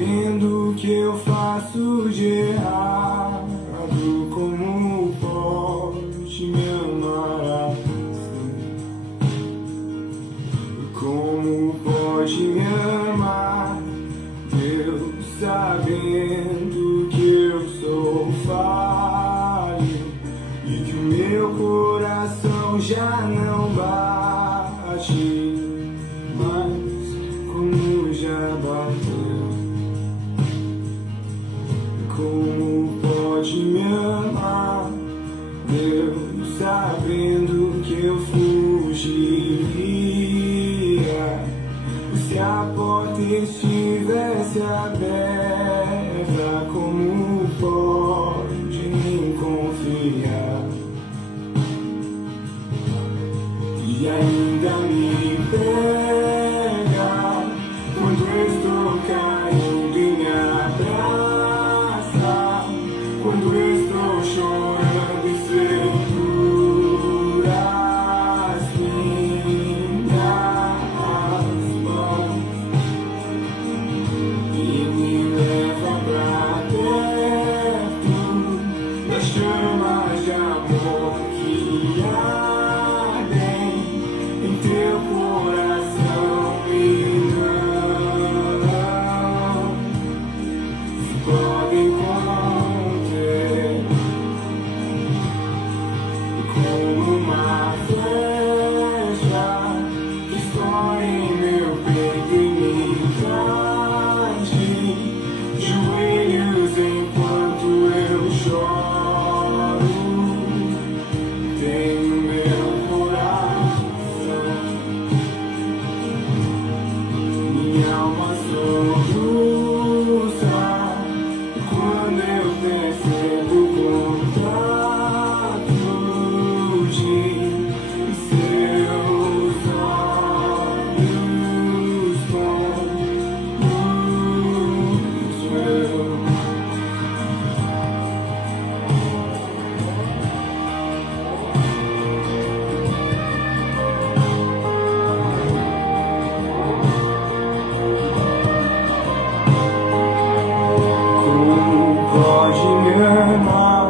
sabendo que eu faço de errado, como pode me amar assim? Como pode me amar, Deus, sabendo que eu sou falho e que o meu coração já não bate mais como já bateu. Como pode me amar, Deus, sabendo que eu fugiria se a porta estivesse aberta? Como pode me confiar e ainda me pega quando eu estou caindo e me abraça, quando eu estou chorando e segura as minhas mãos e me leva pra perto das chamas de amor que ardem em teu coração e não se podem conter. Como uma flecha que estoura em meu peito e me traz de joelhos enquanto eu choro. Tem meu coração, minha alma soluça quando eu percebo o contato de seus olhos com os meus. Como pode me amar,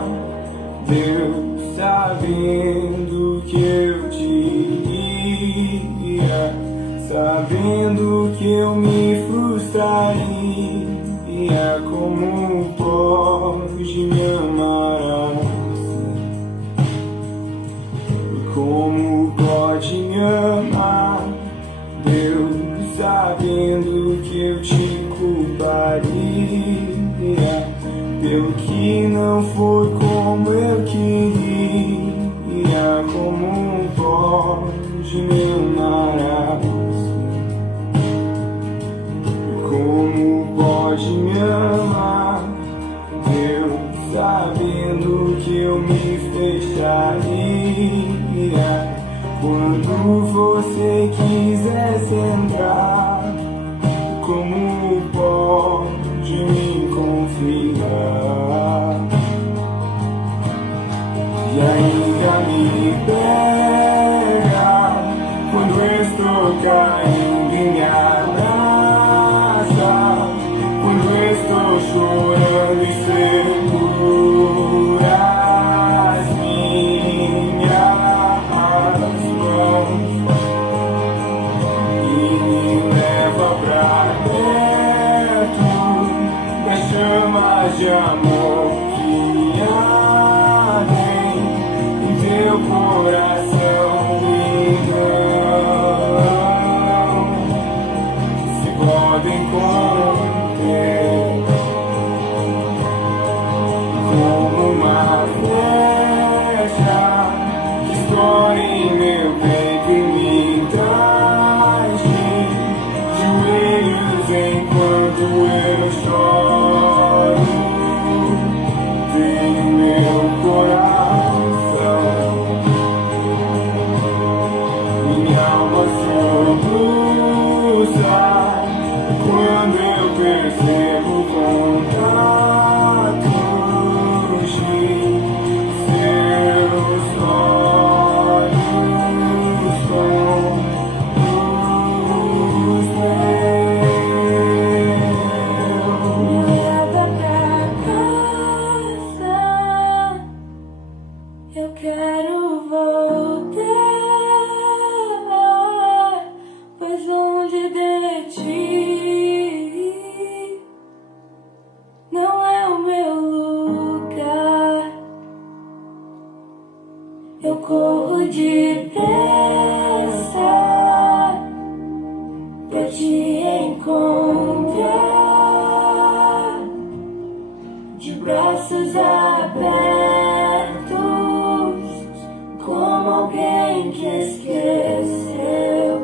Deus, sabendo que eu te iria, sabendo que eu me frustraria? Como pode me amar assim? Como pode me amar, Deus, sabendo que eu te culparia pelo que não foi como eu queria? Como pode me amar assim? Como pode me amar, Deus, sabendo que eu me fecharia quando você quisesse entrar? Como pode me confiar e ainda me pega quando eu estou caindo e me abraça, quando eu estou chorando e segura as minhas mãos e me leva pra perto das chamas de amor que ardem em teu coração esqueceu.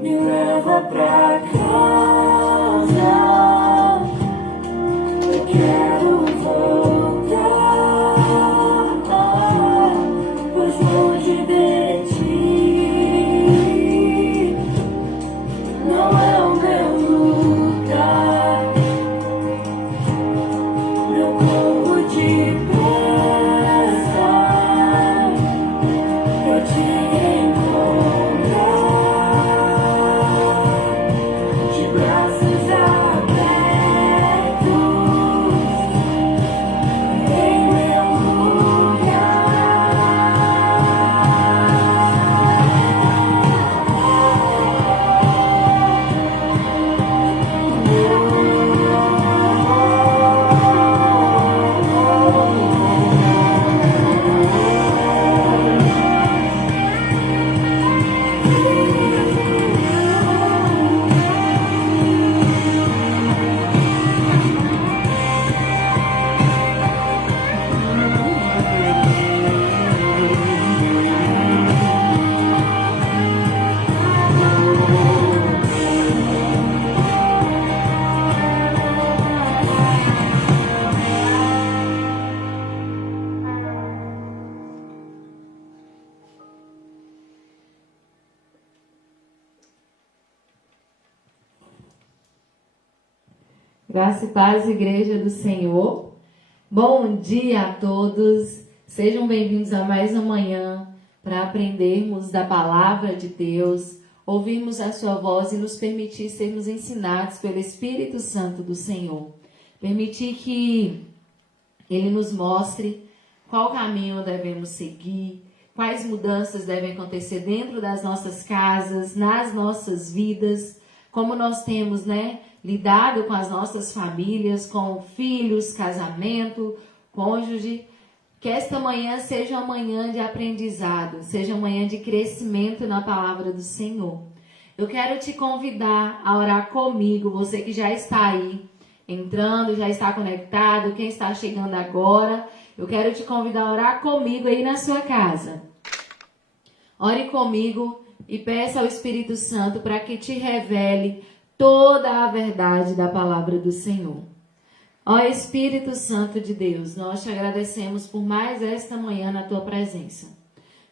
Me leva pra casa, eu quero voltar, pois longe de ti não é o meu lugar. Eu corro depressa pra te encontrar, de braços abertos em meu Graça e paz, Igreja do Senhor. Bom dia a todos. Sejam bem-vindos a mais uma manhã para aprendermos da palavra de Deus, ouvirmos a sua voz e nos permitir sermos ensinados pelo Espírito Santo do Senhor. Permitir que Ele nos mostre qual caminho devemos seguir, quais mudanças devem acontecer dentro das nossas casas, nas nossas vidas, como nós temos, lidado com as nossas famílias, com filhos, casamento, cônjuge. Que esta manhã seja uma manhã de aprendizado, seja uma manhã de crescimento na palavra do Senhor. Eu quero te convidar a orar comigo, você que já está aí, entrando, já está conectado, quem está chegando agora. Eu quero te convidar a orar comigo aí na sua casa. Ore comigo e peça ao Espírito Santo para que te revele toda a verdade da palavra do Senhor. Ó Espírito Santo de Deus, nós te agradecemos por mais esta manhã na tua presença.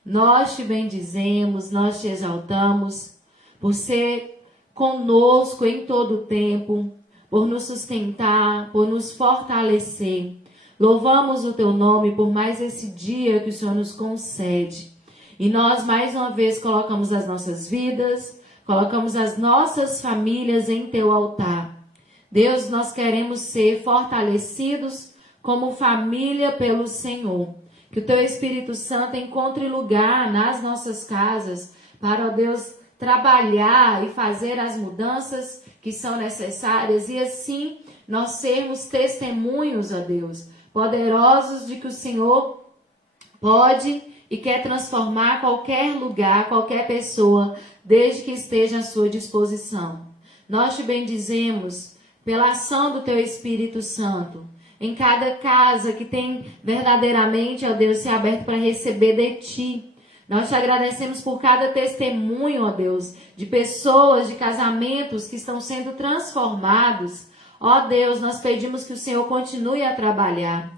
Nós te bendizemos, nós te exaltamos por ser conosco em todo o tempo, por nos sustentar, por nos fortalecer. Louvamos o teu nome por mais esse dia que o Senhor nos concede. E nós mais uma vez colocamos as nossas vidas, colocamos as nossas famílias em teu altar. Deus, nós queremos ser fortalecidos como família pelo Senhor. Que o teu Espírito Santo encontre lugar nas nossas casas para, ó Deus, trabalhar e fazer as mudanças que são necessárias e assim nós sermos testemunhos, ó Deus, poderosos de que o Senhor pode e quer transformar qualquer lugar, qualquer pessoa, desde que esteja à sua disposição. Nós te bendizemos pela ação do teu Espírito Santo, em cada casa que tem verdadeiramente, ó Deus, se aberto para receber de ti. Nós te agradecemos por cada testemunho, ó Deus, de pessoas, de casamentos que estão sendo transformados. Ó Deus, nós pedimos que o Senhor continue a trabalhar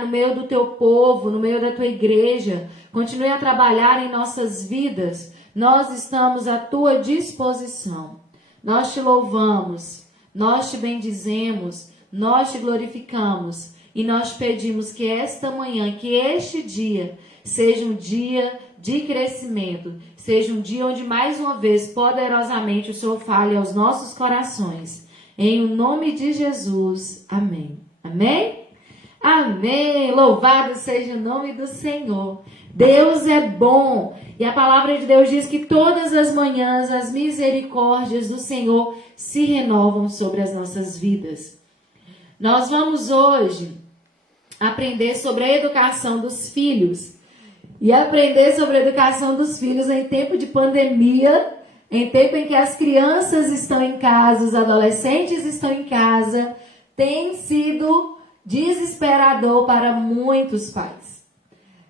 no meio do teu povo, no meio da tua igreja, continue a trabalhar em nossas vidas. Nós estamos à tua disposição. Nós te louvamos, nós te bendizemos, nós te glorificamos e nós pedimos que esta manhã, que este dia seja um dia de crescimento, seja um dia onde mais uma vez poderosamente o Senhor fale aos nossos corações. Em o nome de Jesus, amém. Amém? Amém. Louvado seja o nome do Senhor. Deus é bom. E a palavra de Deus diz que todas as manhãs as misericórdias do Senhor se renovam sobre as nossas vidas. Nós vamos hoje aprender sobre a educação dos filhos. E aprender sobre a educação dos filhos em tempo de pandemia, em tempo em que as crianças estão em casa, os adolescentes estão em casa, tem sido desesperador para muitos pais.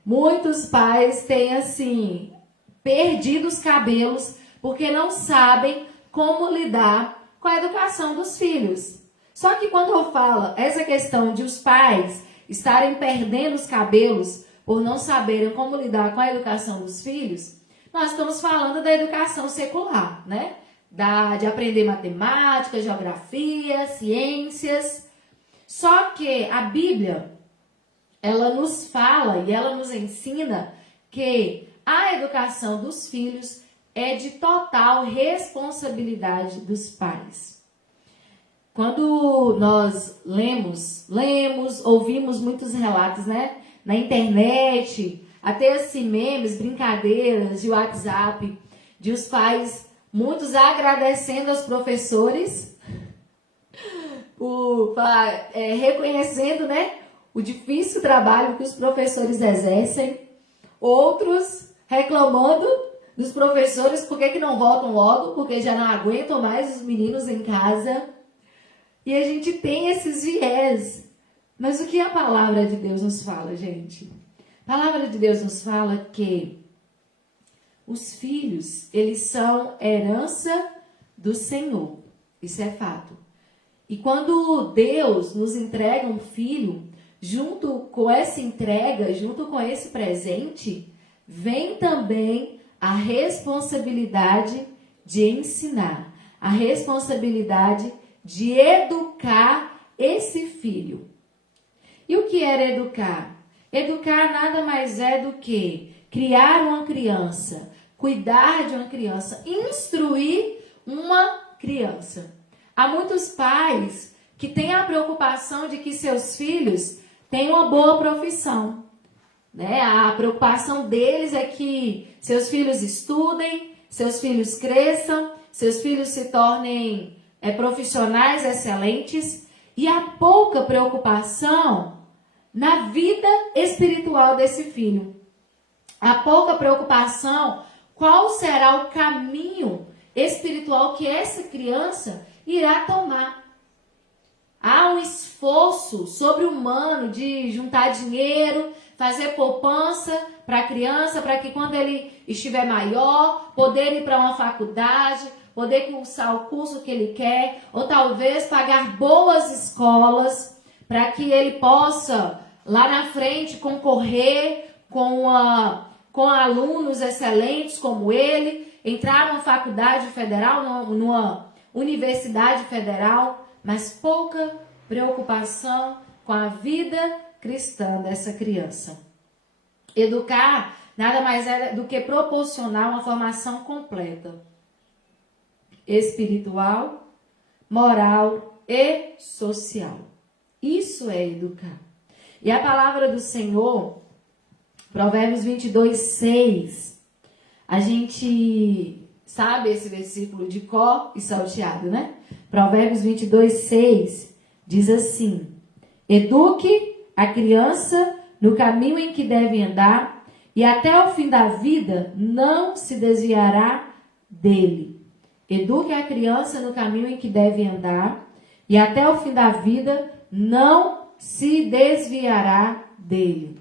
Muitos pais têm, assim, perdido os cabelos porque não sabem como lidar com a educação dos filhos. Só que quando eu falo essa questão de os pais estarem perdendo os cabelos por não saberem como lidar com a educação dos filhos, nós estamos falando da educação secular, né? De aprender matemática, geografia, ciências. Só que a Bíblia, ela nos fala e ela nos ensina que a educação dos filhos é de total responsabilidade dos pais. Quando nós lemos, ouvimos muitos relatos, né? Na internet, até assim memes, brincadeiras de WhatsApp, de os pais, muitos agradecendo aos professores, reconhecendo, né, o difícil trabalho que os professores exercem, outros reclamando dos professores porque que não voltam logo, porque já não aguentam mais os meninos em casa. E a gente tem esses viés. Mas o que a palavra de Deus nos fala, gente? A palavra de Deus nos fala que os filhos, eles são herança do Senhor. Isso é fato. E quando Deus nos entrega um filho, junto com essa entrega, junto com esse presente, vem também a responsabilidade de ensinar, a responsabilidade de educar esse filho. E o que era educar? Educar nada mais é do que criar uma criança, cuidar de uma criança, instruir uma criança. Há muitos pais que têm a preocupação de que seus filhos tenham uma boa profissão, né? A preocupação deles é que seus filhos estudem, seus filhos cresçam, seus filhos se tornem profissionais excelentes, e há pouca preocupação na vida espiritual desse filho. Há pouca preocupação qual será o caminho espiritual que essa criança irá tomar. Há um esforço sobre-humano de juntar dinheiro, fazer poupança para a criança, para que quando ele estiver maior, poder ir para uma faculdade, poder cursar o curso que ele quer, ou talvez pagar boas escolas, para que ele possa, lá na frente, concorrer com alunos excelentes como ele, entrar numa faculdade federal, numa universidade federal, mas pouca preocupação com a vida cristã dessa criança. Educar nada mais é do que proporcionar uma formação completa, espiritual, moral e social. Isso é educar. E a palavra do Senhor, Provérbios 22:6, a gente sabe esse versículo de cor e salteado, né? Provérbios 22:6 diz assim: eduque a criança no caminho em que deve andar, e até o fim da vida não se desviará dele. Eduque a criança no caminho em que deve andar, e até o fim da vida não se desviará dele.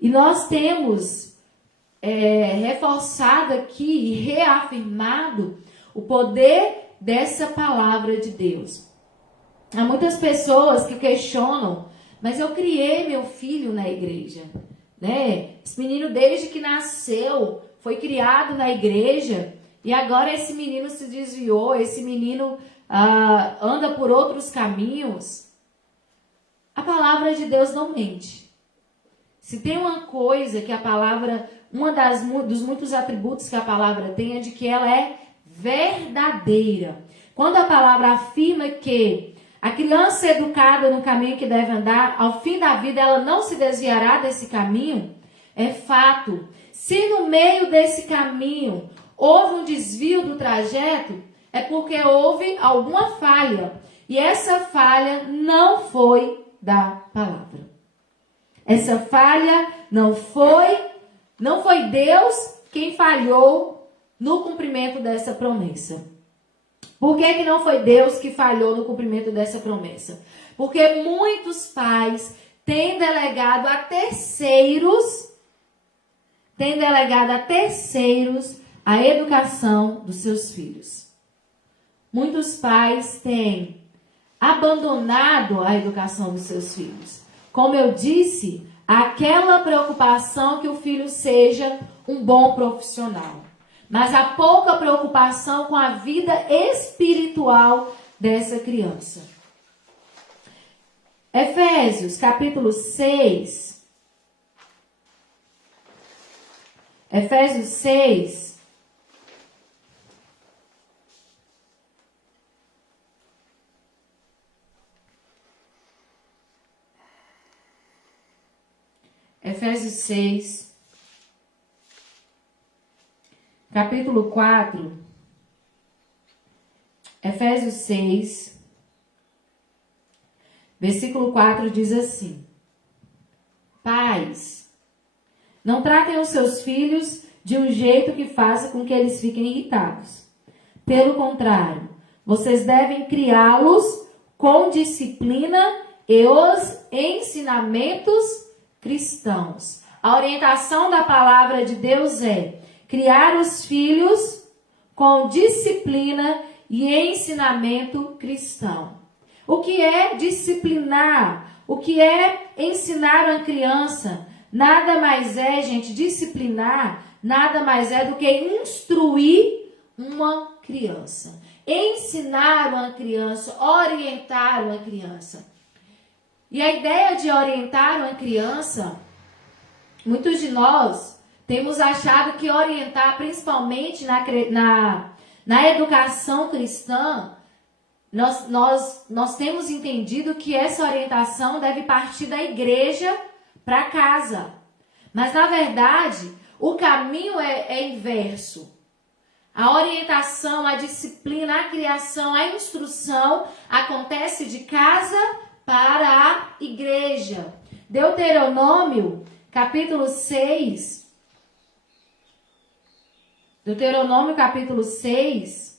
E nós temos reforçado aqui e reafirmado o poder dessa palavra de Deus. Há muitas pessoas que questionam, mas eu criei meu filho na igreja, né? Esse menino desde que nasceu foi criado na igreja e agora esse menino se desviou, esse menino anda por outros caminhos. A palavra de Deus não mente. Se tem uma coisa que a palavra, dos muitos atributos que a palavra tem é de que ela é verdadeira. Quando a palavra afirma que a criança educada no caminho que deve andar, ao fim da vida ela não se desviará desse caminho, é fato. Se no meio desse caminho houve um desvio do trajeto, é porque houve alguma falha. E essa falha não foi da palavra. Essa falha não foi Deus quem falhou no cumprimento dessa promessa. Por que não foi Deus que falhou no cumprimento dessa promessa? Porque muitos pais têm delegado a terceiros tem delegado a terceiros a educação dos seus filhos. Muitos pais têm abandonado a educação dos seus filhos. Como eu disse, aquela preocupação que o filho seja um bom profissional. Mas há pouca preocupação com a vida espiritual dessa criança. Efésios, capítulo 6. Efésios 6. Efésios 6. Capítulo 4. Efésios 6. Versículo 4 diz assim: Pais, não tratem os seus filhos de um jeito que faça com que eles fiquem irritados. Pelo contrário, vocês devem criá-los com disciplina e os ensinamentos cristãos. A orientação da palavra de Deus é criar os filhos com disciplina e ensinamento cristão. O que é disciplinar? O que é ensinar uma criança? Nada mais é, gente, disciplinar, nada mais é do que instruir uma criança. Ensinar uma criança, orientar uma criança. E a ideia de orientar uma criança, muitos de nós temos achado que orientar, principalmente na educação cristã, nós temos entendido que essa orientação deve partir da igreja para casa. Mas, na verdade, o caminho é inverso. A orientação, a disciplina, a criação, a instrução acontece de casa para a igreja. Deuteronômio, capítulo 6. Deuteronômio, capítulo 6.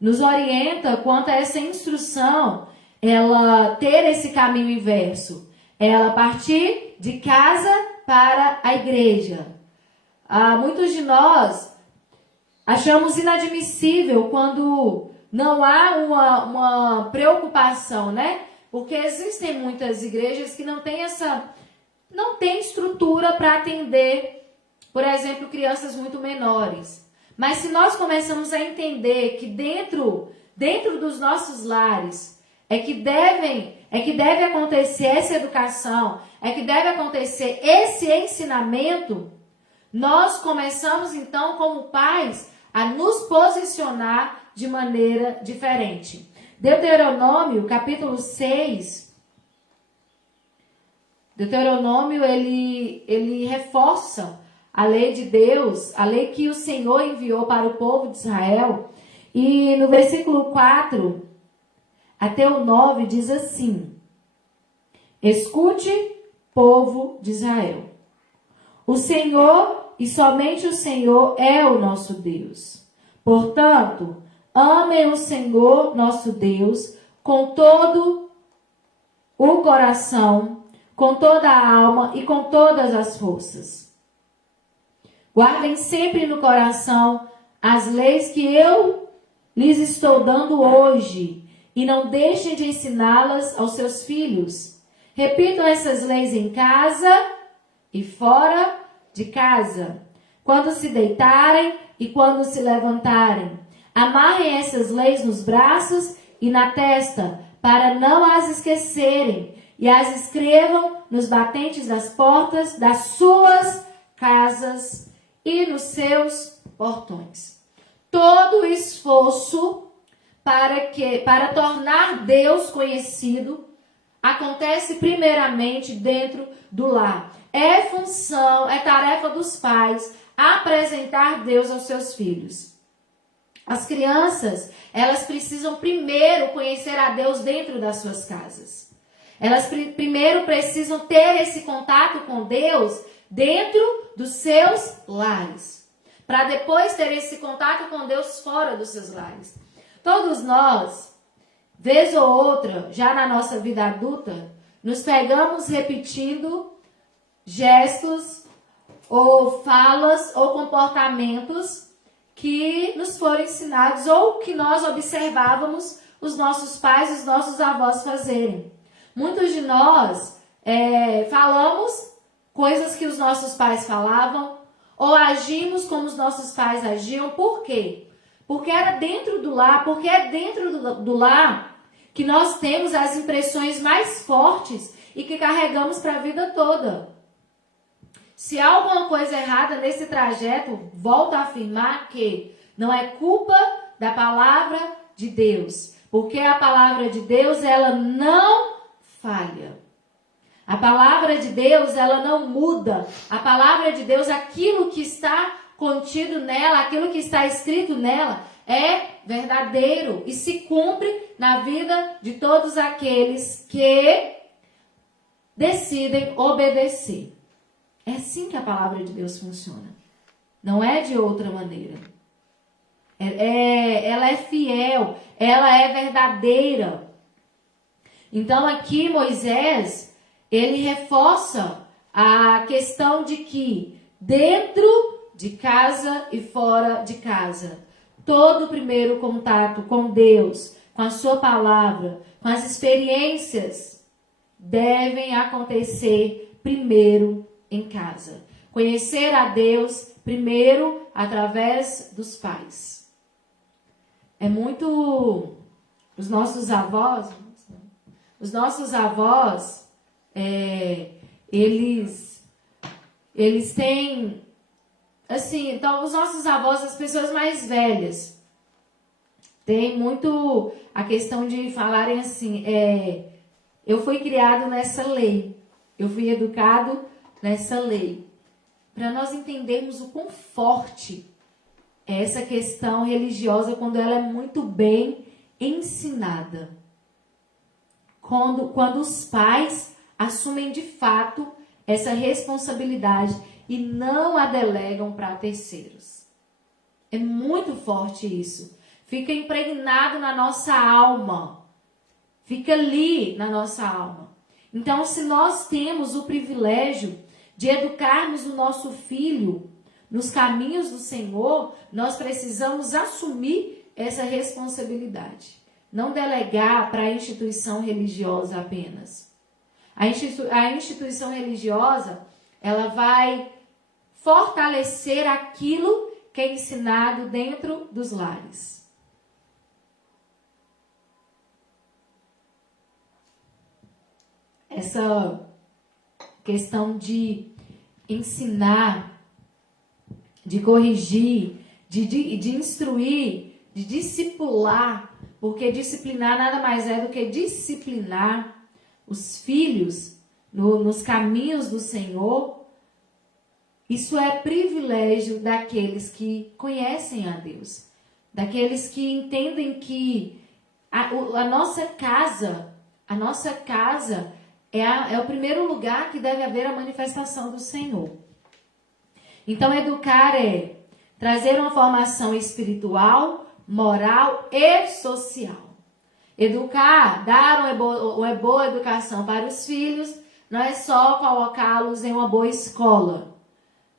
Nos orienta quanto a essa instrução, ela ter esse caminho inverso. Ela partir de casa para a igreja. Muitos de nós achamos inadmissível quando não há uma preocupação, né? Porque existem muitas igrejas que não têm estrutura para atender, por exemplo, crianças muito menores. Mas se nós começamos a entender que dentro dos nossos lares é que deve acontecer essa educação, é que deve acontecer esse ensinamento, nós começamos então como pais a nos posicionar de maneira diferente. Deuteronômio, capítulo 6. Deuteronômio, ele reforça a lei de Deus, a lei que o Senhor enviou para o povo de Israel. E no versículo 4 até o 9 diz assim: Escute, povo de Israel. O Senhor e somente o Senhor é o nosso Deus. Portanto, amem o Senhor nosso Deus com todo o coração, com toda a alma e com todas as forças. Guardem sempre no coração as leis que eu lhes estou dando hoje e não deixem de ensiná-las aos seus filhos. Repitam essas leis em casa e fora de casa, quando se deitarem e quando se levantarem. Amarrem essas leis nos braços e na testa, para não as esquecerem, e as escrevam nos batentes das portas das suas casas e nos seus portões. Todo esforço para tornar Deus conhecido acontece primeiramente dentro do lar. É tarefa dos pais apresentar Deus aos seus filhos. As crianças, elas precisam primeiro conhecer a Deus dentro das suas casas. Elas primeiro precisam ter esse contato com Deus dentro dos seus lares, para depois ter esse contato com Deus fora dos seus lares. Todos nós, vez ou outra, já na nossa vida adulta, nos pegamos repetindo gestos, ou falas, ou comportamentos que nos foram ensinados ou que nós observávamos os nossos pais, os nossos avós fazerem. Muitos de nós falamos coisas que os nossos pais falavam ou agimos como os nossos pais agiam. Por quê? Porque era dentro do lar, porque é dentro do lar que nós temos as impressões mais fortes e que carregamos para a vida toda. Se há alguma coisa errada nesse trajeto, volto a afirmar que não é culpa da palavra de Deus, porque a palavra de Deus, ela não falha. A palavra de Deus, ela não muda. A palavra de Deus, aquilo que está contido nela, aquilo que está escrito nela, é verdadeiro e se cumpre na vida de todos aqueles que decidem obedecer. É assim que a palavra de Deus funciona. Não é de outra maneira. Ela é fiel, ela é verdadeira. Então aqui Moisés, ele reforça a questão de que dentro de casa e fora de casa, todo o primeiro contato com Deus, com a sua palavra, com as experiências, devem acontecer primeiro em casa. Conhecer a Deus primeiro através dos pais. É muito... Os nossos avós, eles têm... Assim, então, os nossos avós, as pessoas mais velhas, tem muito a questão de falarem assim, eu fui criado nessa lei, eu fui educado nessa lei. Para nós entendermos o quão forte é essa questão religiosa quando ela é muito bem ensinada. Quando os pais assumem de fato essa responsabilidade e não a delegam para terceiros. É muito forte isso. Fica impregnado na nossa alma. Fica ali na nossa alma. Então, se nós temos o privilégio de educarmos o nosso filho nos caminhos do Senhor, nós precisamos assumir essa responsabilidade. Não delegar para a instituição religiosa apenas. A instituição religiosa, ela vai fortalecer aquilo que é ensinado dentro dos lares. Essa questão de ensinar, de corrigir, de instruir, de discipular, porque disciplinar nada mais é do que disciplinar os filhos nos caminhos do Senhor. Isso é privilégio daqueles que conhecem a Deus, daqueles que entendem que a nossa casa é o primeiro lugar que deve haver a manifestação do Senhor. Então, educar é trazer uma formação espiritual, moral e social. Educar, dar uma boa educação para os filhos, não é só colocá-los em uma boa escola.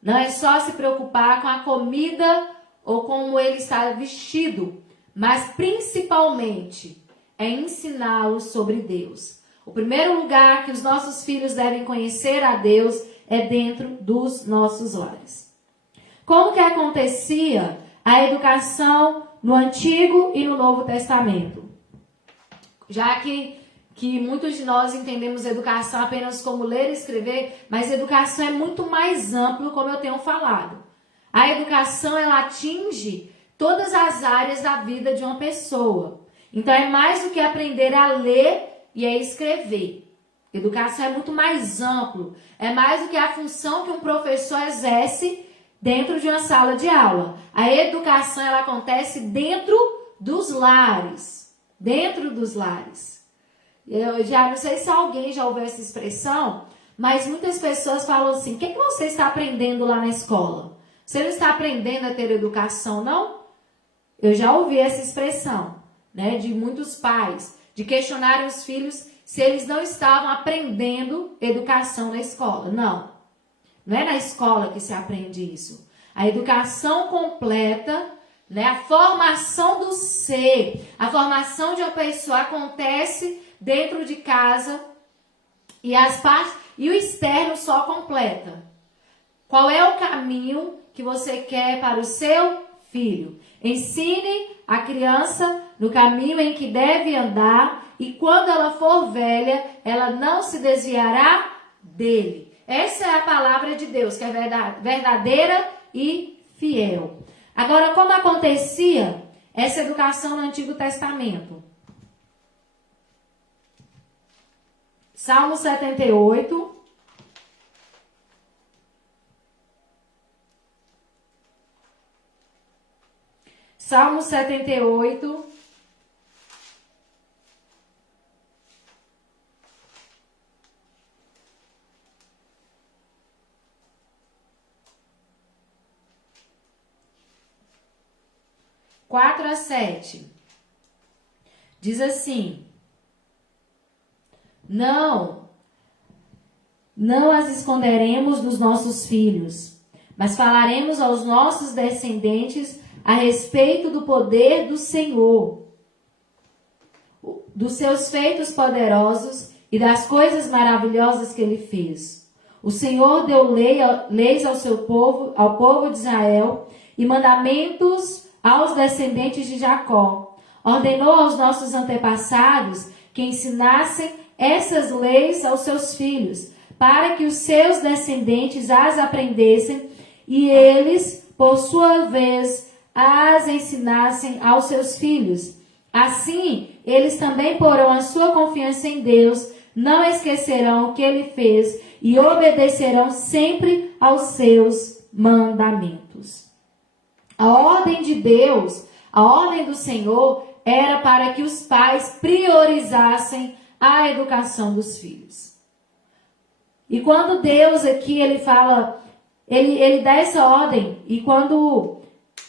Não é só se preocupar com a comida ou como ele está vestido, mas principalmente é ensiná-los sobre Deus. O primeiro lugar que os nossos filhos devem conhecer a Deus é dentro dos nossos lares. Como que acontecia a educação no Antigo e no Novo Testamento? Já que muitos de nós entendemos educação apenas como ler e escrever, mas educação é muito mais amplo, como eu tenho falado. A educação, ela atinge todas as áreas da vida de uma pessoa. Então, é mais do que aprender a ler e a escrever. Educação é muito mais amplo. É mais do que a função que um professor exerce dentro de uma sala de aula. A educação, ela acontece dentro dos lares. Dentro dos lares. Eu já não sei se alguém já ouviu essa expressão, mas muitas pessoas falam assim: o que você está aprendendo lá na escola? Você não está aprendendo a ter educação, não? Eu já ouvi essa expressão, né, de muitos pais, de questionarem os filhos se eles não estavam aprendendo educação na escola. Não. Não é na escola que se aprende isso. A educação completa, né, a formação do ser, a formação de uma pessoa acontece dentro de casa e as partes e o externo só completa. Qual é o caminho que você quer para o seu filho? Ensine a criança no caminho em que deve andar e quando ela for velha, ela não se desviará dele. Essa é a palavra de Deus, que é verdadeira e fiel. Agora, como acontecia essa educação no Antigo Testamento? Salmo 78. Salmo 78. Quatro a 7. Diz assim: Não as esconderemos dos nossos filhos, mas falaremos aos nossos descendentes a respeito do poder do Senhor, dos seus feitos poderosos e das coisas maravilhosas que ele fez. O Senhor deu leis ao seu povo, ao povo de Israel, e mandamentos aos descendentes de Jacó. Ordenou aos nossos antepassados que ensinassem essas leis aos seus filhos, para que os seus descendentes as aprendessem e eles, por sua vez, as ensinassem aos seus filhos. Assim, eles também porão a sua confiança em Deus, não esquecerão o que ele fez e obedecerão sempre aos seus mandamentos. A ordem de Deus, a ordem do Senhor, era para que os pais priorizassem a educação dos filhos. E quando Deus aqui, ele fala, ele dá essa ordem, e quando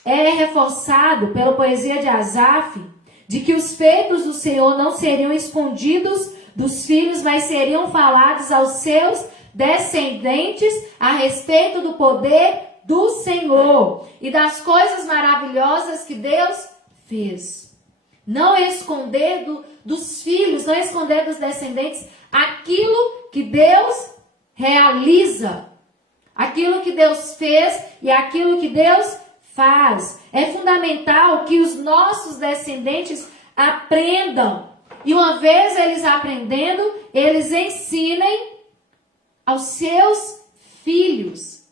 é reforçado pela poesia de Asaf, de que os feitos do Senhor não seriam escondidos dos filhos, mas seriam falados aos seus descendentes a respeito do poder do Senhor e das coisas maravilhosas que Deus fez. Não esconder dos filhos, não esconder dos descendentes aquilo que Deus realiza, aquilo que Deus fez e aquilo que Deus faz. É fundamental que os nossos descendentes aprendam. E uma vez eles aprendendo, eles ensinem aos seus filhos.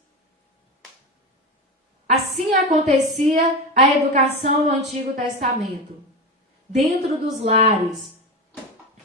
Assim acontecia a educação no Antigo Testamento. Dentro dos lares,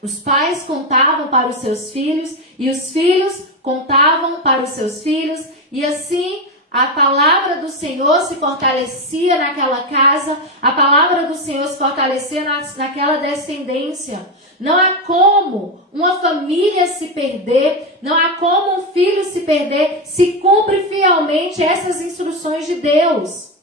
os pais contavam para os seus filhos e os filhos contavam para os seus filhos, e assim a palavra do Senhor se fortalecia naquela casa, a palavra do Senhor se fortalecia naquela descendência. Não há como uma família se perder, não há como um filho se perder, se cumpre fielmente essas instruções de Deus.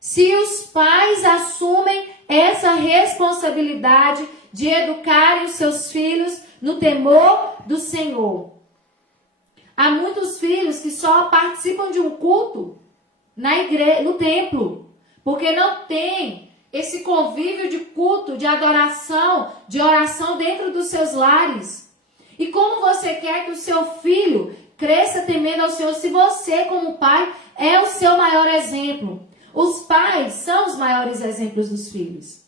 Se os pais assumem essa responsabilidade de educarem os seus filhos no temor do Senhor. Há muitos filhos que só participam de um culto na igreja, no templo, porque não tem esse convívio de culto, de adoração, de oração dentro dos seus lares. E como você quer que o seu filho cresça temendo ao Senhor, se você, como pai, é o seu maior exemplo? Os pais são os maiores exemplos dos filhos.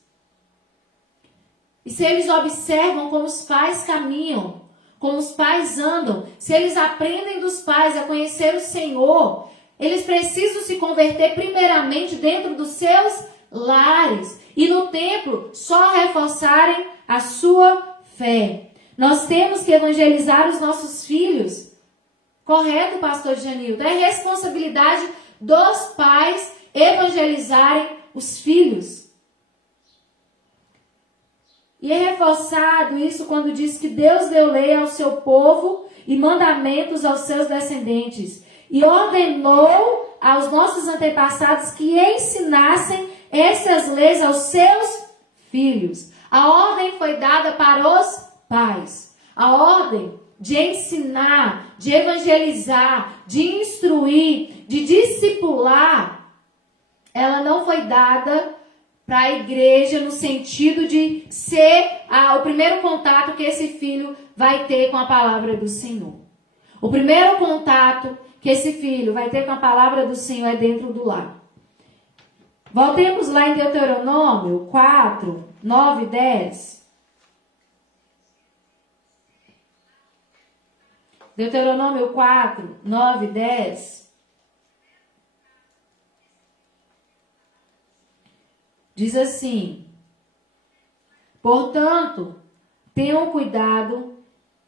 E se eles observam como os pais caminham, como os pais andam, se eles aprendem dos pais a conhecer o Senhor, eles precisam se converter primeiramente dentro dos seus lares e no templo só reforçarem a sua fé. Nós temos que evangelizar os nossos filhos. Correto, pastor Janildo? É responsabilidade dos pais evangelizarem os filhos. E é reforçado isso quando diz que Deus deu lei ao seu povo e mandamentos aos seus descendentes. E ordenou aos nossos antepassados que ensinassem essas leis aos seus filhos. A ordem foi dada para os pais. A ordem de ensinar, de evangelizar, de instruir, de discipular, ela não foi dada para a igreja no sentido de ser o primeiro contato que esse filho vai ter com a palavra do Senhor. O primeiro contato que esse filho vai ter com a palavra do Senhor é dentro do lar. Voltemos lá em Deuteronômio 4, 9 e 10. Deuteronômio 4, 9 e 10. Diz assim: portanto, tenham cuidado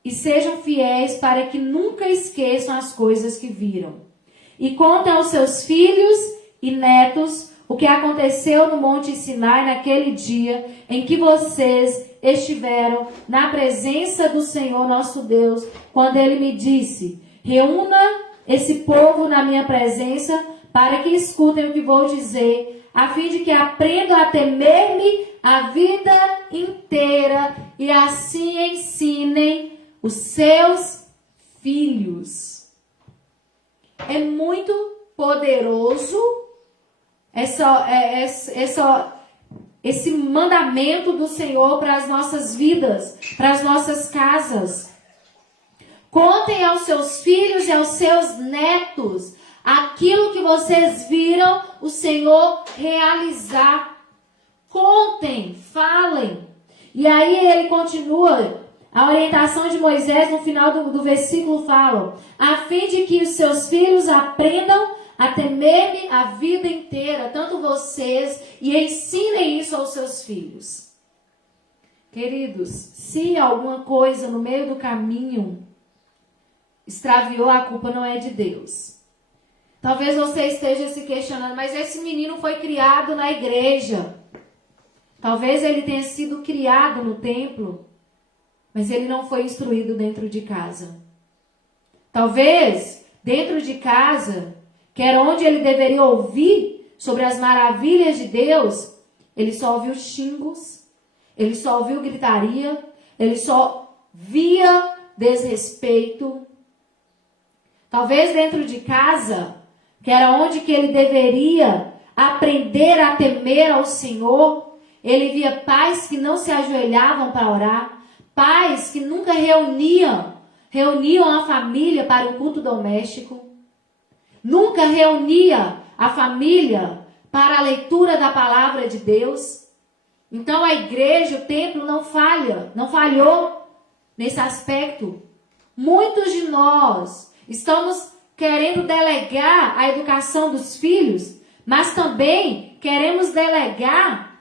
e sejam fiéis para que nunca esqueçam as coisas que viram. E contem aos seus filhos e netos o que aconteceu no Monte Sinai naquele dia em que vocês estiveram na presença do Senhor nosso Deus, quando Ele me disse: reúna esse povo na minha presença para que escutem o que vou dizer, a fim de que aprendam a temer-me a vida inteira e assim ensinem os seus filhos. É muito poderoso esse mandamento do Senhor para as nossas vidas, para as nossas casas. Contem aos seus filhos e aos seus netos aquilo que vocês viram o Senhor realizar. Contem, falem. E aí ele continua, a orientação de Moisés no final do versículo fala: a fim de que os seus filhos aprendam a temer-me a vida inteira, tanto vocês, e ensinem isso aos seus filhos. Queridos, se alguma coisa no meio do caminho extraviou, a culpa não é de Deus. Talvez você esteja se questionando, mas esse menino foi criado na igreja. Talvez ele tenha sido criado no templo, mas ele não foi instruído dentro de casa. Talvez dentro de casa, que era onde ele deveria ouvir sobre as maravilhas de Deus, ele só ouviu xingos, ele só ouviu gritaria, ele só via desrespeito. Talvez dentro de casa, que era onde que ele deveria aprender a temer ao Senhor, ele via pais que não se ajoelhavam para orar, pais que nunca reuniam a família para o culto doméstico, nunca reunia a família para a leitura da palavra de Deus. Então a igreja, o templo não falhou nesse aspecto. Muitos de nós estamos querendo delegar a educação dos filhos, mas também queremos delegar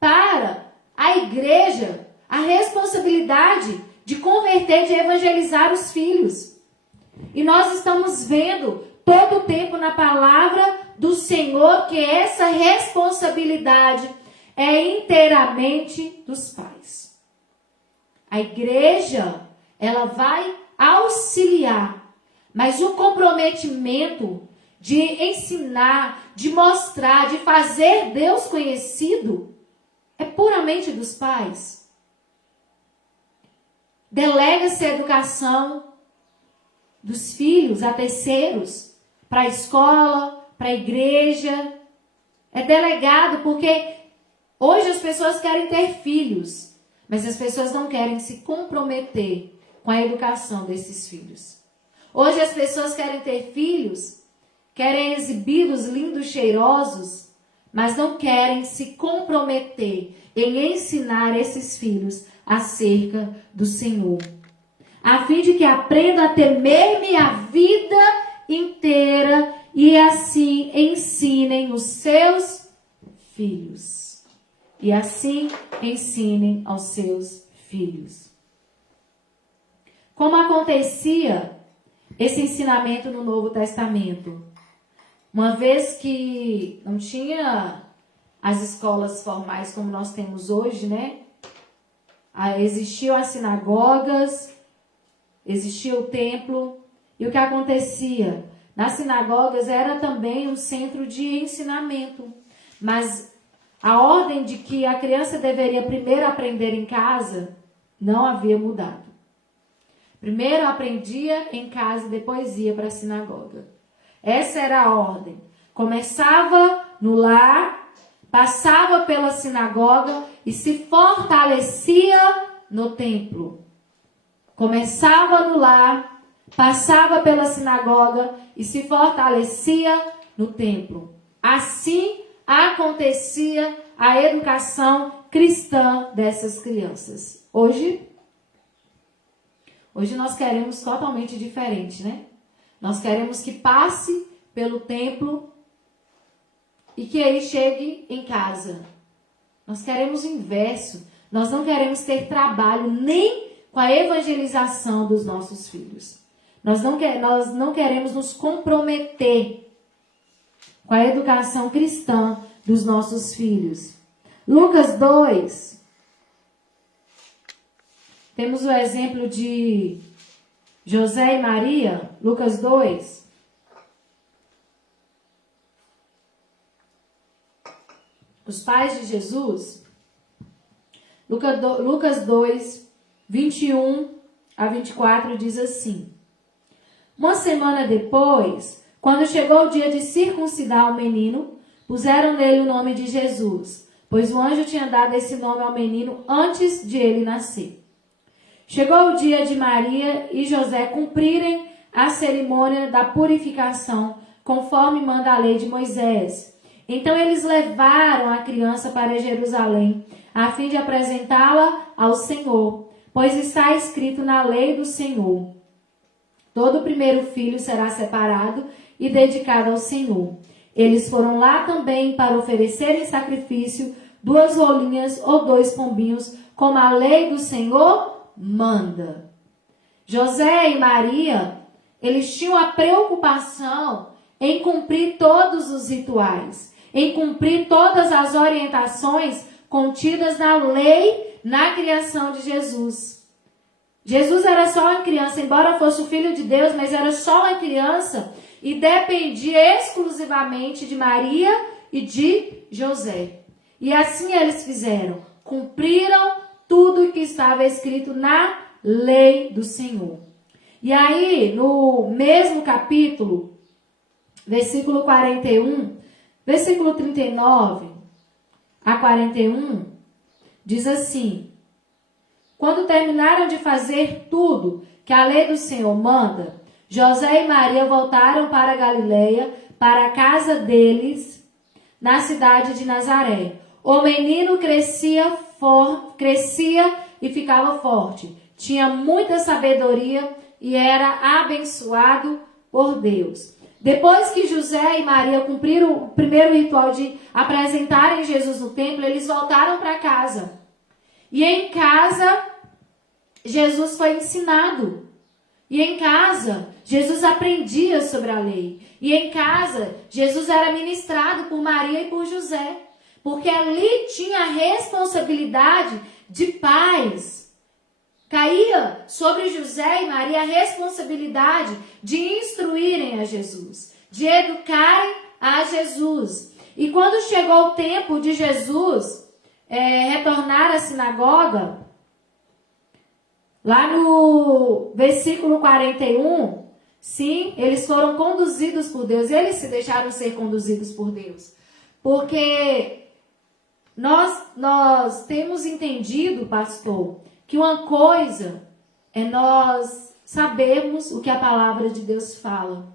para a igreja a responsabilidade de converter, de evangelizar os filhos. E nós estamos vendo todo o tempo na palavra do Senhor que essa responsabilidade é inteiramente dos pais. A igreja, ela vai auxiliar, mas o comprometimento de ensinar, de mostrar, de fazer Deus conhecido é puramente dos pais. Delega-se a educação dos filhos a terceiros, para a escola, para a igreja. É delegado porque hoje as pessoas querem ter filhos, mas as pessoas não querem se comprometer com a educação desses filhos. Hoje as pessoas querem ter filhos, querem exibir-los lindos, cheirosos, mas não querem se comprometer em ensinar esses filhos acerca do Senhor, a fim de que aprendam a temer-me a vida inteira e assim ensinem os seus filhos. E assim ensinem aos seus filhos. Como acontecia esse ensinamento no Novo Testamento? Uma vez que não tinha as escolas formais como nós temos hoje, né? Existiam as sinagogas, existia o templo. E o que acontecia? Nas sinagogas era também um centro de ensinamento. Mas a ordem de que a criança deveria primeiro aprender em casa não havia mudado. Primeiro aprendia em casa e depois ia para a sinagoga. Essa era a ordem. Começava no lar, passava pela sinagoga e se fortalecia no templo. Começava no lar, passava pela sinagoga e se fortalecia no templo. Assim acontecia a educação cristã dessas crianças. Hoje nós queremos totalmente diferente, né? Nós queremos que passe pelo templo e que aí chegue em casa. Nós queremos o inverso. Nós não queremos ter trabalho nem com a evangelização dos nossos filhos. Nós não queremos nos comprometer com a educação cristã dos nossos filhos. Lucas 2. Temos o exemplo de José e Maria. Lucas 2. Os pais de Jesus. Lucas 2, 21 a 24 diz assim: Uma semana depois, quando chegou o dia de circuncidar o menino, puseram nele o nome de Jesus, pois o anjo tinha dado esse nome ao menino antes de ele nascer. Chegou o dia de Maria e José cumprirem a cerimônia da purificação, conforme manda a lei de Moisés. Então eles levaram a criança para Jerusalém, a fim de apresentá-la ao Senhor, pois está escrito na lei do Senhor: todo primeiro filho será separado e dedicado ao Senhor. Eles foram lá também para oferecerem sacrifício, 2 rolinhas ou 2 pombinhos, como a lei do Senhor manda. José e Maria, eles tinham a preocupação em cumprir todos os rituais, em cumprir todas as orientações contidas na lei, na criação de Jesus. Jesus era só uma criança, embora fosse o Filho de Deus, mas era só uma criança e dependia exclusivamente de Maria e de José. E assim eles fizeram, cumpriram tudo o que estava escrito na lei do Senhor. E aí, no mesmo capítulo, versículo 41, versículo 39 a 41, diz assim: Quando terminaram de fazer tudo que a lei do Senhor manda, José e Maria voltaram para a Galileia, para a casa deles, na cidade de Nazaré. O menino crescia e ficava forte. Tinha muita sabedoria e era abençoado por Deus. Depois que José e Maria cumpriram o primeiro ritual de apresentarem Jesus no templo, eles voltaram para casa. E em casa, Jesus foi ensinado. E em casa, Jesus aprendia sobre a lei. E em casa, Jesus era ministrado por Maria e por José. Porque ali tinha a responsabilidade de pais. Caía sobre José e Maria a responsabilidade de instruírem a Jesus, de educarem a Jesus. E quando chegou o tempo de Jesus retornar à sinagoga, lá no versículo 41, sim, eles foram conduzidos por Deus, eles se deixaram ser conduzidos por Deus. Porque nós temos entendido, pastor, que uma coisa é nós sabermos o que a palavra de Deus fala.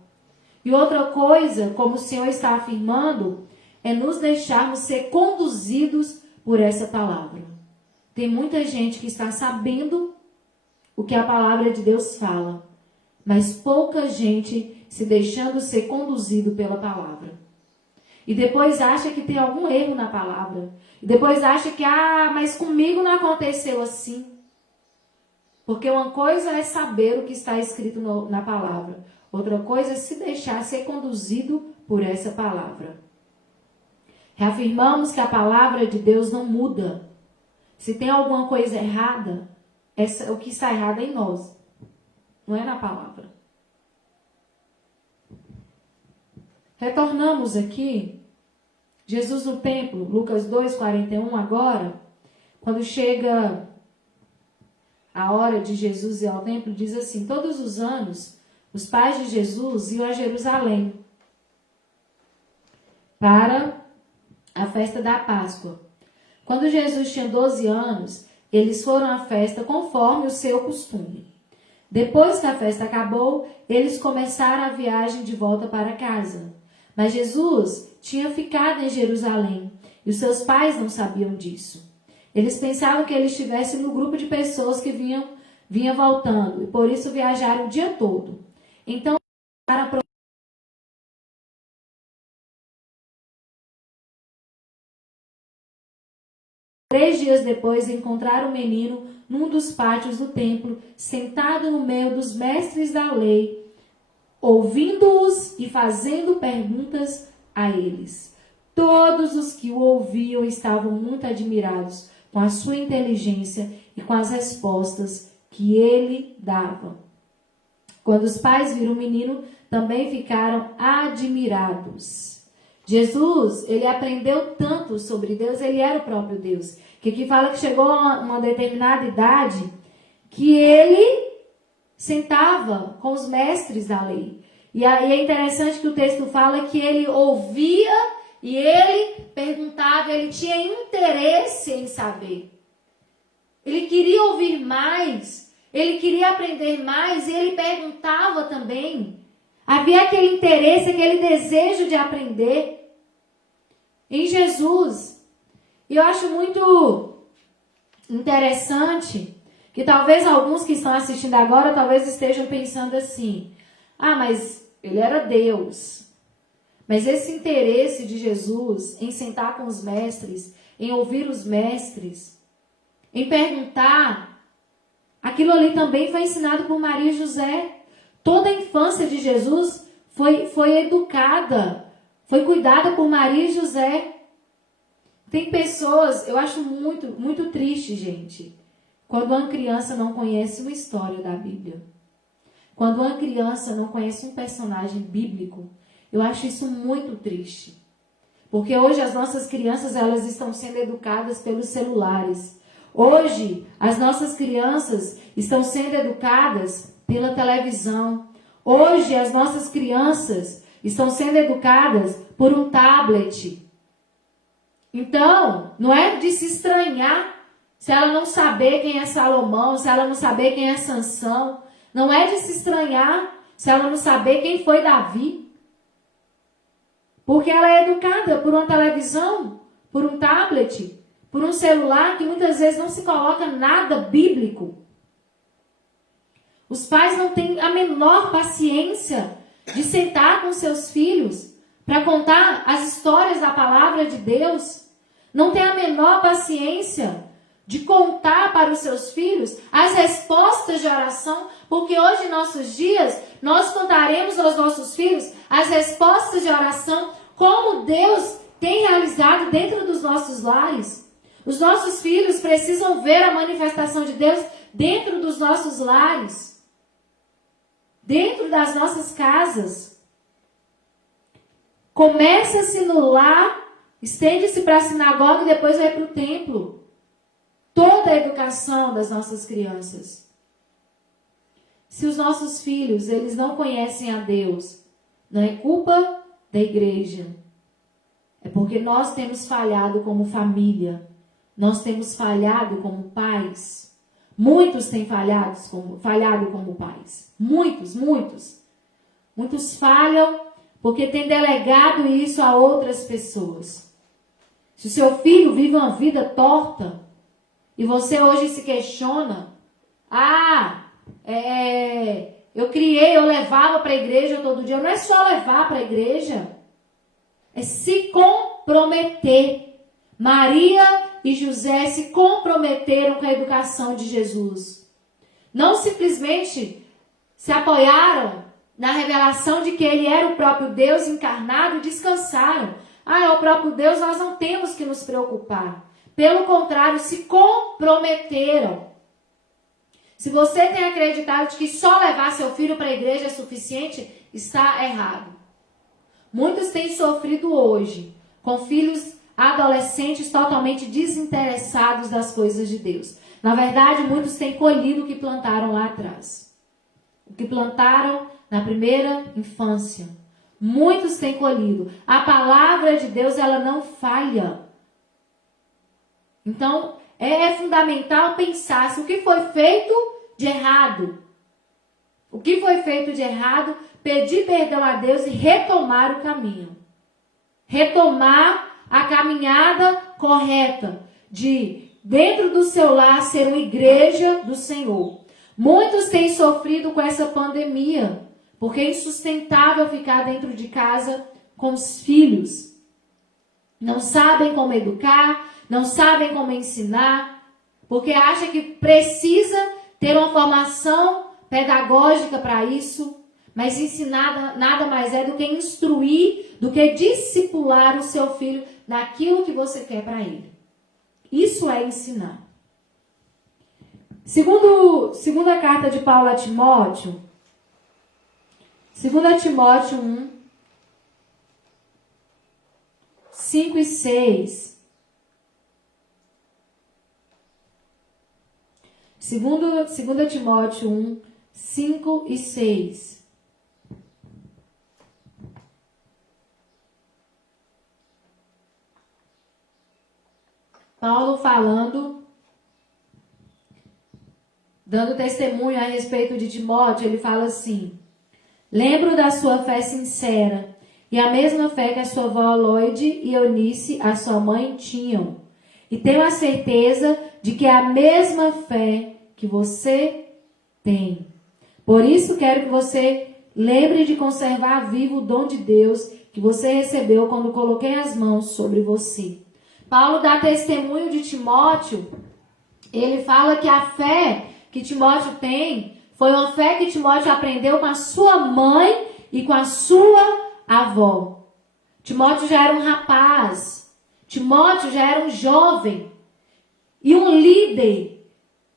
E outra coisa, como o Senhor está afirmando, é nos deixarmos ser conduzidos por essa palavra. Tem muita gente que está sabendo o que a palavra de Deus fala, mas pouca gente se deixando ser conduzido pela palavra. E depois acha que tem algum erro na palavra. E depois acha que, mas comigo não aconteceu assim. Porque uma coisa é saber o que está escrito na palavra. Outra coisa é se deixar ser conduzido por essa palavra. Reafirmamos que a palavra de Deus não muda. Se tem alguma coisa errada, o que está errado é em nós. Não é na palavra. Retornamos aqui. Jesus no templo, Lucas 2, 41 agora. Quando chega a hora de Jesus ir ao templo, diz assim: todos os anos, os pais de Jesus iam a Jerusalém para a festa da Páscoa. Quando Jesus tinha 12 anos, eles foram à festa conforme o seu costume. Depois que a festa acabou, eles começaram a viagem de volta para casa. Mas Jesus tinha ficado em Jerusalém e os seus pais não sabiam disso. Eles pensavam que ele estivesse no grupo de pessoas que vinha voltando e por isso viajaram o dia todo. Então, para 3 dias depois, encontraram o menino num dos pátios do templo, sentado no meio dos mestres da lei, ouvindo-os e fazendo perguntas a eles. Todos os que o ouviam estavam muito admirados com a sua inteligência e com as respostas que ele dava. Quando os pais viram o menino, também ficaram admirados. Jesus, ele aprendeu tanto sobre Deus, ele era o próprio Deus. Que aqui fala que chegou a uma determinada idade que ele sentava com os mestres da lei. E aí é interessante que o texto fala que ele ouvia e ele perguntava, ele tinha interesse em saber. Ele queria ouvir mais, ele queria aprender mais e ele perguntava também. Havia aquele interesse, aquele desejo de aprender em Jesus. E eu acho muito interessante que talvez alguns que estão assistindo agora talvez estejam pensando assim: ah, mas ele era Deus. Mas esse interesse de Jesus em sentar com os mestres, em ouvir os mestres, em perguntar, aquilo ali também foi ensinado por Maria e José. Toda a infância de Jesus foi educada, foi cuidada por Maria e José. Tem pessoas, eu acho muito, muito triste, gente, quando uma criança não conhece uma história da Bíblia. Quando uma criança não conhece um personagem bíblico, eu acho isso muito triste. Porque hoje as nossas crianças, elas estão sendo educadas pelos celulares. Hoje, as nossas crianças estão sendo educadas pela televisão. Hoje, as nossas crianças estão sendo educadas por um tablet. Então, não é de se estranhar se ela não saber quem é Salomão, se ela não saber quem é Sansão. Não é de se estranhar se ela não saber quem foi Davi. Porque ela é educada por uma televisão, por um tablet, por um celular que muitas vezes não se coloca nada bíblico. Os pais não têm a menor paciência de sentar com seus filhos para contar as histórias da palavra de Deus. Não tem a menor paciência de contar para os seus filhos as respostas de oração, porque hoje, em nossos dias, nós contaremos aos nossos filhos as respostas de oração, como Deus tem realizado dentro dos nossos lares. Os nossos filhos precisam ver a manifestação de Deus dentro dos nossos lares, dentro das nossas casas. Começa-se no lar, estende-se para a sinagoga e depois vai para o templo. Toda a educação das nossas crianças. Se os nossos filhos, eles não conhecem a Deus, não é culpa da igreja. É porque nós temos falhado como família. Nós temos falhado como pais. Muitos têm falhado como pais. Muitos. Muitos falham porque têm delegado isso a outras pessoas. Se o seu filho vive uma vida torta, e você hoje se questiona, eu levava para a igreja todo dia. Não é só levar para a igreja, é se comprometer. Maria e José se comprometeram com a educação de Jesus. Não simplesmente se apoiaram na revelação de que ele era o próprio Deus encarnado e descansaram. É o próprio Deus, nós não temos que nos preocupar. Pelo contrário, se comprometeram. Se você tem acreditado de que só levar seu filho para a igreja é suficiente, está errado. Muitos têm sofrido hoje com filhos adolescentes totalmente desinteressados das coisas de Deus. Na verdade, muitos têm colhido o que plantaram lá atrás. O que plantaram na primeira infância. Muitos têm colhido. A palavra de Deus, ela não falha. Então, é fundamental pensar se o que foi feito de errado. O que foi feito de errado, pedir perdão a Deus e retomar o caminho. Retomar a caminhada correta de, dentro do seu lar, ser uma igreja do Senhor. Muitos têm sofrido com essa pandemia, porque é insustentável ficar dentro de casa com os filhos. Não sabem como educar, não sabem como ensinar, porque acham que precisa ter uma formação pedagógica para isso, mas ensinar nada mais é do que instruir, do que discipular o seu filho naquilo que você quer para ele. Isso é ensinar. Segunda carta de Paulo a Timóteo, 2 Timóteo 1, 5 e 6. 2 Timóteo 1, 5 e 6. Paulo falando, dando testemunho a respeito de Timóteo, ele fala assim: lembro da sua fé sincera e a mesma fé que a sua avó Loide e Eunice, a sua mãe, tinham. E tenho a certeza de que é a mesma fé que você tem. Por isso quero que você lembre de conservar vivo o dom de Deus que você recebeu quando coloquei as mãos sobre você. Paulo dá testemunho de Timóteo. Ele fala que a fé que Timóteo tem foi uma fé que Timóteo aprendeu com a sua mãe e com a sua avó. Timóteo já era um rapaz. Timóteo já era um jovem. E um líder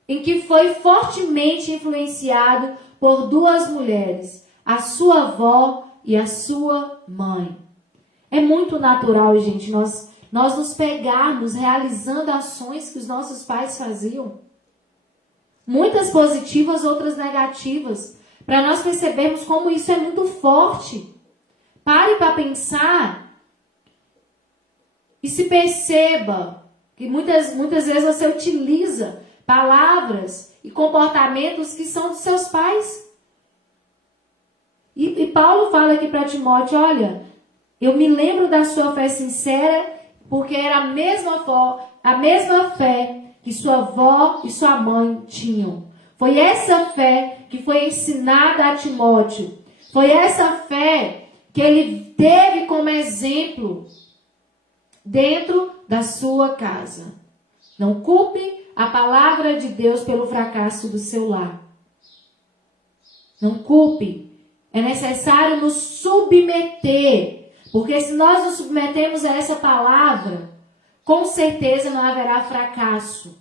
em que foi fortemente influenciado por duas mulheres, a sua avó e a sua mãe. É muito natural, gente, nós nos pegarmos realizando ações que os nossos pais faziam. Muitas positivas, outras negativas. Para nós percebermos como isso é muito forte. Pare para pensar e se perceba que muitas vezes você utiliza palavras e comportamentos que são dos seus pais. E Paulo fala aqui para Timóteo, olha, eu me lembro da sua fé sincera, porque era a mesma fé que sua avó e sua mãe tinham. Foi essa fé que foi ensinada a Timóteo. Foi essa fé que ele teve como exemplo dentro da sua casa. Não culpe a palavra de Deus pelo fracasso do seu lar. Não culpe. É necessário nos submeter. Porque se nós nos submetemos a essa palavra, com certeza não haverá fracasso.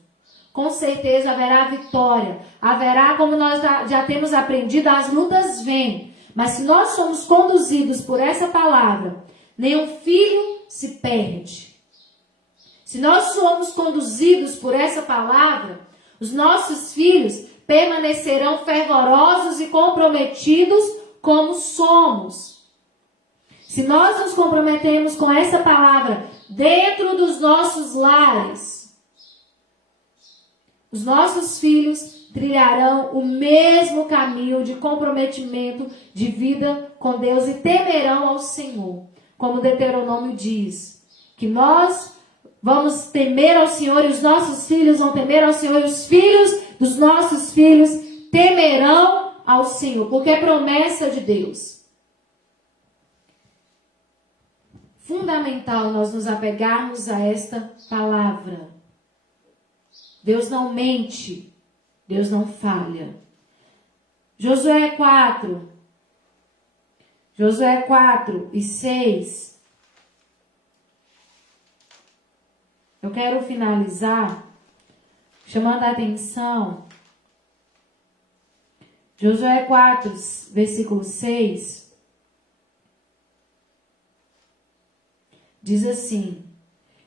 Com certeza haverá vitória. Haverá, como nós já temos aprendido, as lutas vêm. Mas se nós somos conduzidos por essa palavra, nenhum filho se perde. Se nós somos conduzidos por essa palavra, os nossos filhos permanecerão fervorosos e comprometidos como somos. Se nós nos comprometemos com essa palavra dentro dos nossos lares, os nossos filhos trilharão o mesmo caminho de comprometimento de vida com Deus e temerão ao Senhor. Como Deuteronômio diz, que nós vamos temer ao Senhor e os nossos filhos vão temer ao Senhor e os filhos dos nossos filhos temerão ao Senhor, porque é promessa de Deus. Fundamental nós nos apegarmos a esta palavra. Deus não mente, Deus não falha. Josué 4 e 6. Eu quero finalizar chamando a atenção. Josué 4, versículo 6. Diz assim: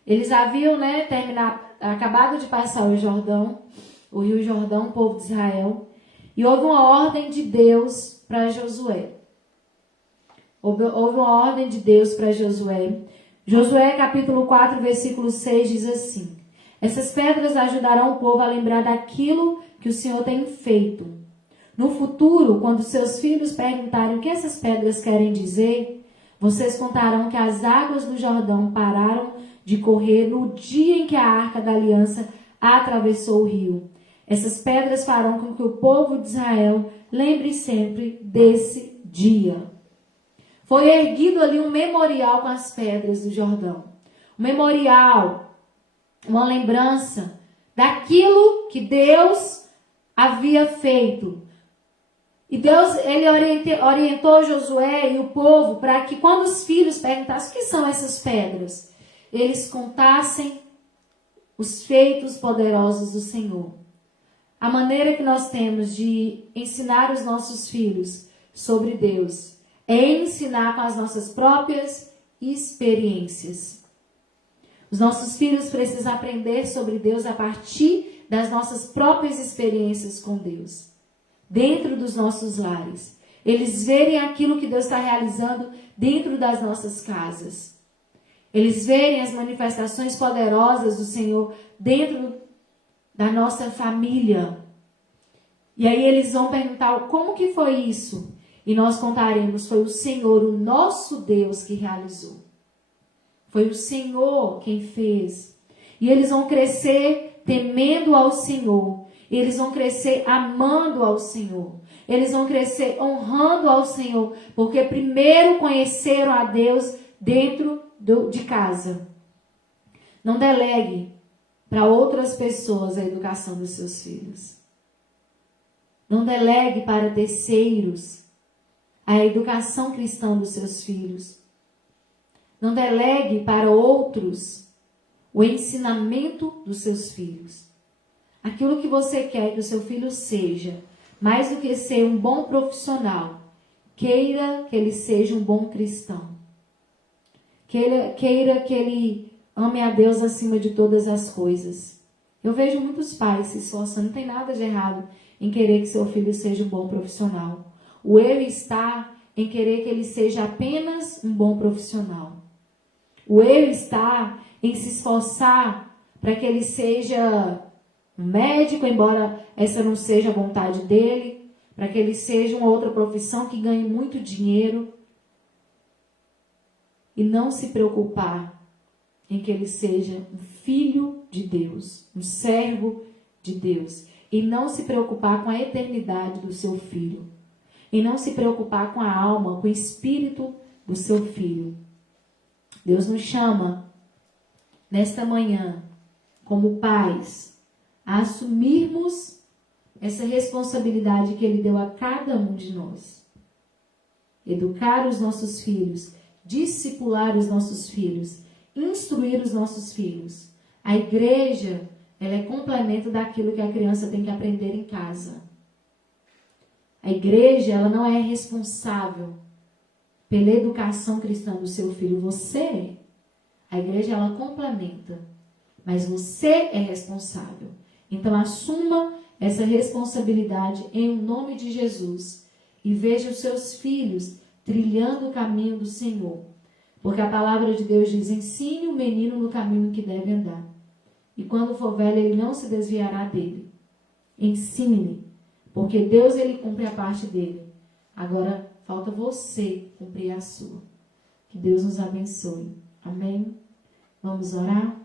Eles haviam, acabado de passar o Jordão, o Rio Jordão, o povo de Israel, e houve uma ordem de Deus para Josué. Houve uma ordem de Deus para Josué. Josué capítulo 4, versículo 6 diz assim: essas pedras ajudarão o povo a lembrar daquilo que o Senhor tem feito. No futuro, quando seus filhos perguntarem o que essas pedras querem dizer, vocês contarão que as águas do Jordão pararam de correr no dia em que a Arca da Aliança atravessou o rio. Essas pedras farão com que o povo de Israel lembre sempre desse dia. Foi erguido ali um memorial com as pedras do Jordão. Um memorial, uma lembrança daquilo que Deus havia feito. E Deus, ele orientou Josué e o povo para que quando os filhos perguntassem o que são essas pedras, eles contassem os feitos poderosos do Senhor. A maneira que nós temos de ensinar os nossos filhos sobre Deus é ensinar com as nossas próprias experiências. Os nossos filhos precisam aprender sobre Deus a partir das nossas próprias experiências com Deus, dentro dos nossos lares. Eles verem aquilo que Deus está realizando dentro das nossas casas. Eles verem as manifestações poderosas do Senhor dentro da nossa família. E aí eles vão perguntar como que foi isso? E nós contaremos, foi o Senhor, o nosso Deus, que realizou. Foi o Senhor quem fez. E eles vão crescer temendo ao Senhor. Eles vão crescer amando ao Senhor. Eles vão crescer honrando ao Senhor. Porque primeiro conheceram a Deus dentro de casa. Não delegue para outras pessoas a educação dos seus filhos. Não delegue para terceiros a educação cristã dos seus filhos. Não delegue para outros o ensinamento dos seus filhos. Aquilo que você quer que o seu filho seja, mais do que ser um bom profissional, queira que ele seja um bom cristão. Queira que ele ame a Deus acima de todas as coisas. Eu vejo muitos pais se esforçando, não tem nada de errado em querer que seu filho seja um bom profissional. O erro está em querer que ele seja apenas um bom profissional. O erro está em se esforçar para que ele seja um médico, embora essa não seja a vontade dele, para que ele seja uma outra profissão que ganhe muito dinheiro, e não se preocupar em que ele seja um filho de Deus, um servo de Deus, e não se preocupar com a eternidade do seu filho, e não se preocupar com a alma, com o espírito do seu filho. Deus nos chama nesta manhã, como pais, a assumirmos essa responsabilidade que Ele deu a cada um de nós. Educar os nossos filhos, discipular os nossos filhos, instruir os nossos filhos. A igreja, ela é complemento daquilo que a criança tem que aprender em casa. A igreja, ela não é responsável pela educação cristã do seu filho. Você é. A igreja, ela complementa. Mas você é responsável. Então, assuma essa responsabilidade em nome de Jesus. E veja os seus filhos trilhando o caminho do Senhor. Porque a palavra de Deus diz, ensine o menino no caminho que deve andar. E quando for velho, ele não se desviará dele. Ensine. Porque Deus, ele cumpre a parte dele. Agora, falta você cumprir a sua. Que Deus nos abençoe. Amém? Vamos orar?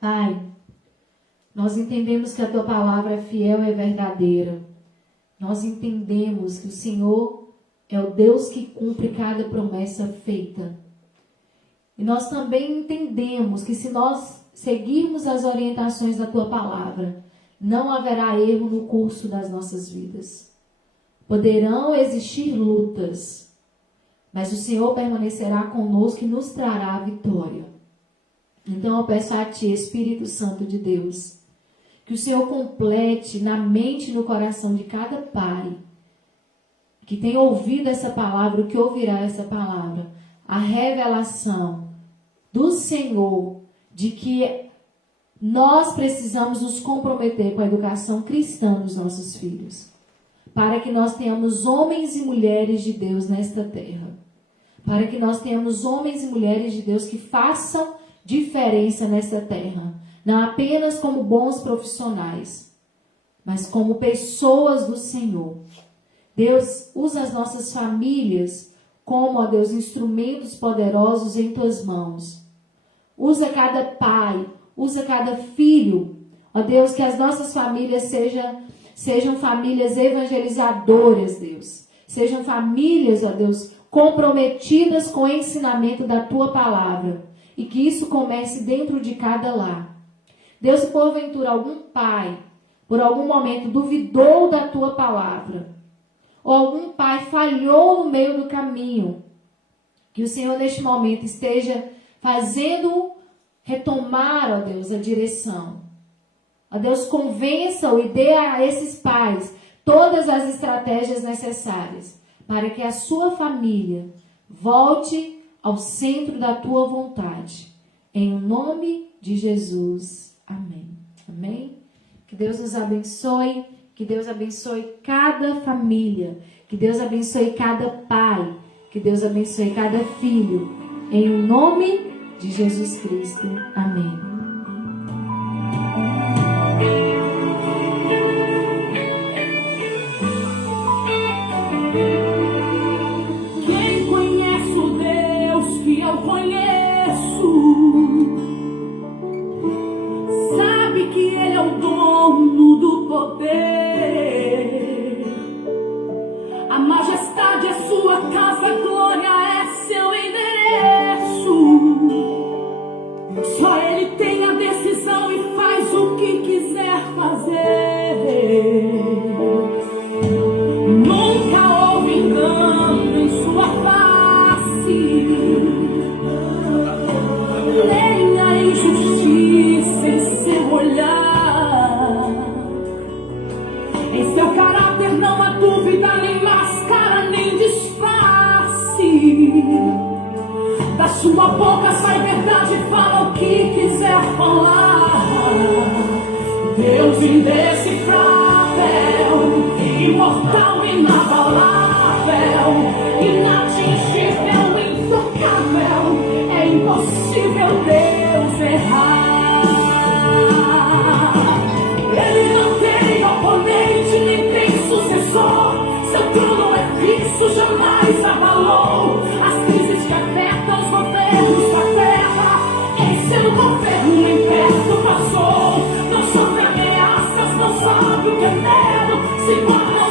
Pai, nós entendemos que a Tua palavra é fiel e verdadeira. Nós entendemos que o Senhor é o Deus que cumpre cada promessa feita. E nós também entendemos que se nós seguirmos as orientações da Tua palavra, não haverá erro no curso das nossas vidas. Poderão existir lutas, mas o Senhor permanecerá conosco e nos trará a vitória. Então eu peço a Ti, Espírito Santo de Deus, que o Senhor complete na mente e no coração de cada pai que tem ouvido essa palavra, o que ouvirá essa palavra, a revelação do Senhor de que nós precisamos nos comprometer com a educação cristã dos nossos filhos, para que nós tenhamos homens e mulheres de Deus nesta terra, para que nós tenhamos homens e mulheres de Deus que façam diferença nessa terra, não apenas como bons profissionais, mas como pessoas do Senhor. Deus, usa as nossas famílias como, ó Deus, instrumentos poderosos em tuas mãos. Usa cada pai, usa cada filho. Ó Deus, que as nossas famílias sejam famílias evangelizadoras, Deus. Sejam famílias, ó Deus, comprometidas com o ensinamento da tua palavra. E que isso comece dentro de cada lar. Deus, se porventura algum pai, por algum momento, duvidou da tua palavra, ou algum pai falhou no meio do caminho, que o Senhor neste momento esteja fazendo retomar, ó Deus, a direção. Ó Deus, convença-o e dê a esses pais todas as estratégias necessárias para que a sua família volte ao centro da tua vontade. Em nome de Jesus. Amém. Amém. Que Deus nos abençoe. Que Deus abençoe cada família. Que Deus abençoe cada pai. Que Deus abençoe cada filho. Em nome de Jesus Cristo. Amém. Quem conhece o Deus que eu conheço, sabe que Ele é o dono do poder. A majestade é sua casa, a glória é seu endereço. Só Ele tem a decisão e faz o que quiser fazer. Nunca houve engano em sua face, nem a injustiça em seu olhar. Em seu caráter não há dúvida, nem máscara, nem disfarce. Da sua boca sai verdade, fala o que quiser falar. Deus indecifrável, imortal, inabalável, inatingível, intocável. É impossível Deus errar. Ele não tem oponente, nem tem sucessor. Seu trono é fixo, jamais abalou. As crises que afetam os governos da terra, em seu governo nem perto passou. Não sofre ameaças, não sabe o que é medo, se guarda o